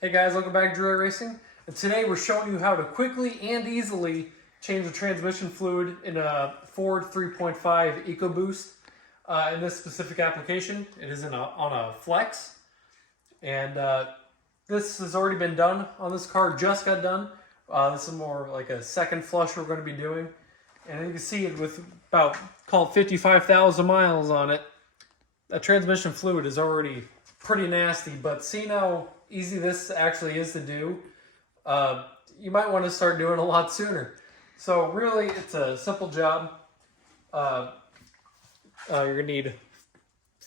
Hey guys, welcome back to Joy Racing. And today we're showing you how to quickly and easily change the transmission fluid in a Ford 3.5 ecoboost. In this specific application, it is on a Flex. And this has already been done on this car, just got done. This is more like a second flush we're going to be doing. And you can see it with about, call it 55,000 miles on it. That transmission fluid is already pretty nasty, but seeing how easy this actually is to do, you might want to start doing a lot sooner. So really, it's a simple job. You're gonna need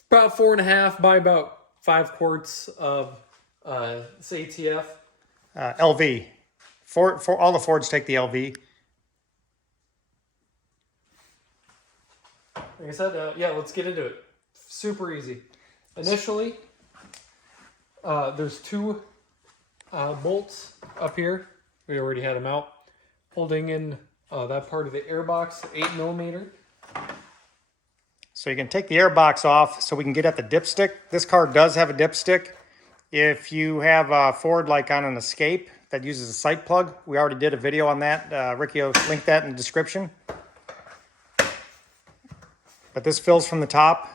about 4.5 by about 5 quarts of this ATF. LV. For all the Fords take the LV. Like I said, yeah, let's get into it. Super easy. Initially, there's 2 bolts up here. We already had them out, holding in that part of the airbox, 8mm. So you can take the air box off so we can get at the dipstick. This car does have a dipstick. If you have a Ford like on an Escape that uses a sight plug, we already did a video on that. Ricky will link that in the description. But this fills from the top,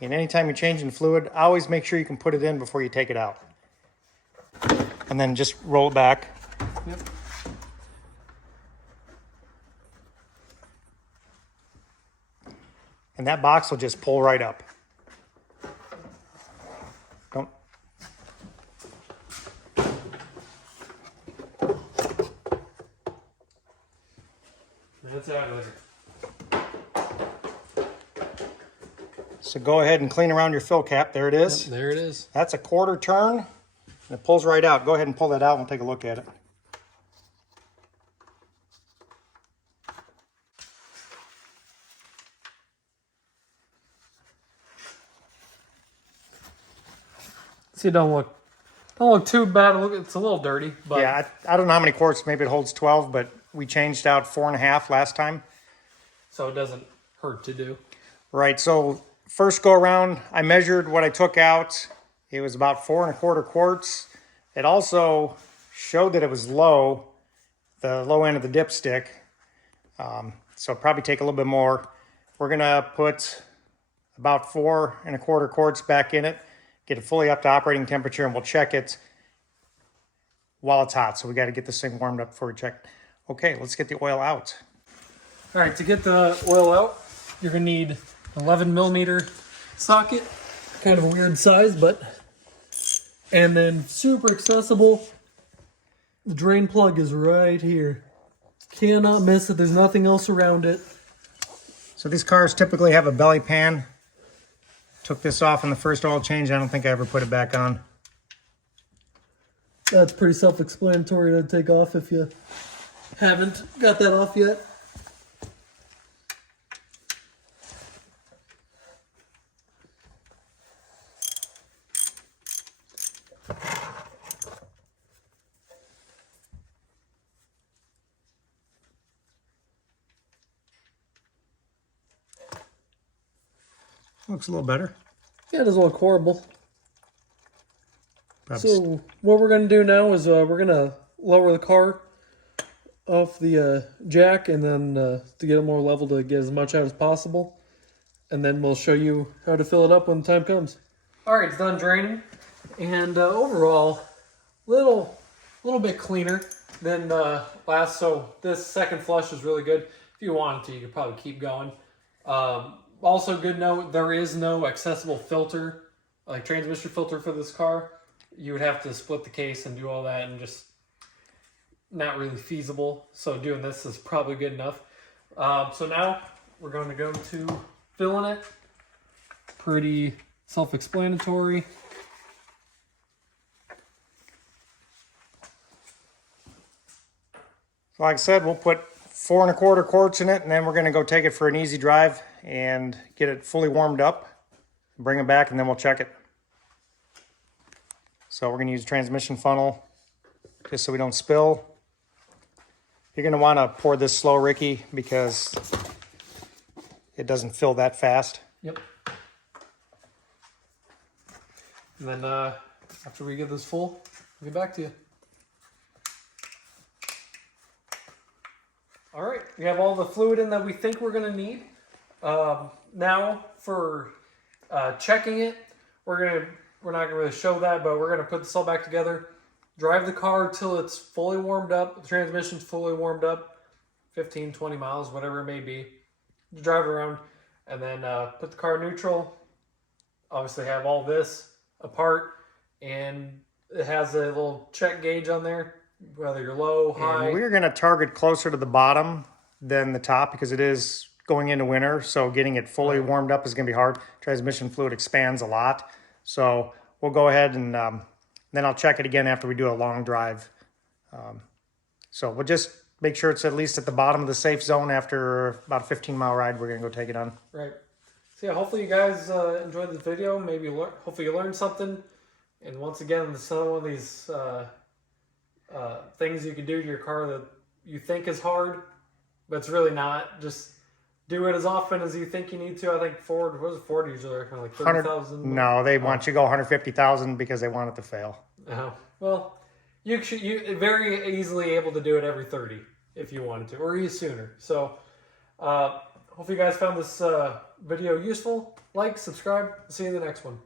and anytime you're changing fluid, always make sure you can put it in before you take it out. And then just roll it back. Yep. And that box will just pull right up. Don't. That's out later. So go ahead and clean around your fill cap. There it is. Yep, there it is. That's a 1/4 turn, and it pulls right out. Go ahead and pull that out and we'll take a look at it. See, it don't look too bad. It's a little dirty, but Yeah, I don't know how many quarts. Maybe it holds 12, but we changed out 4.5 last time. so it doesn't hurt to do. Right, so first go around, I measured what I took out. It was about 4.25 quarts. It also showed that it was low, the low end of the dipstick. So probably take a little bit more. We're gonna put about 4.25 quarts back in it, get it fully up to operating temperature, and we'll check it while it's hot. So we gotta get this thing warmed up before we check it. Okay, let's get the oil out. All right, to get the oil out, you're gonna need 11mm socket, kind of a weird size, but, and then super accessible. The drain plug is right here. Cannot miss it. There's nothing else around it. So these cars typically have a belly pan. Took this off in the first oil change. I don't think I ever put it back on. That's pretty self-explanatory to take off if you haven't got that off yet. Looks a little better. Yeah, it doesn't look horrible. Perhaps. So what we're going to do now is we're going to lower the car off the jack, and then to get it more level to get as much out as possible. And then we'll show you how to fill it up when the time comes. All right, it's done draining. And overall, little bit cleaner than last. So this second flush is really good. If you wanted to, you could probably keep going. Also, good note, there is no accessible filter, like transmission filter for this car. You would have to split the case and do all that, and just not really feasible. So doing this is probably good enough. So now we're going to go to filling it. Pretty self-explanatory. Like I said, we'll put 4.25 quarts in it, and then we're going to go take it for an easy drive and get it fully warmed up, bring it back, and then we'll check it. So we're going to use a transmission funnel just so we don't spill. You're going to want to pour this slow, Ricky, because it doesn't fill that fast. Yep. And then after we get this full, I'll get back to you. All right, we have all the fluid in that we think we're going to need. Now for checking it, we're not going to really show that, but we're going to put this all back together. Drive the car till it's fully warmed up. The transmission's fully warmed up, 15, 20 miles, whatever it may be. You drive it around, and then put the car neutral. Obviously have all this apart, and it has a little check gauge on there, whether you're low, high. And we're going to target closer to the bottom than the top because it is going into winter, so getting it fully warmed up is going to be hard. Transmission fluid expands a lot, so we'll go ahead and then I'll check it again after we do a long drive. So we'll just make sure it's at least at the bottom of the safe zone. After about a 15-mile ride, we're going to go take it on. Right. So yeah, hopefully you guys enjoyed this video. Maybe hopefully you learned something. And once again, this is another one of these things you can do to your car that you think is hard, but it's really not. Just do it as often as you think you need to. I think Ford, what does Ford usually recommend, like 30,000? No, they want you to go 150,000 because they want it to fail. Oh, well, you very easily able to do it every 30 if you wanted to, or even sooner. So, hopefully you guys found this video useful. Like, subscribe. See you in the next one.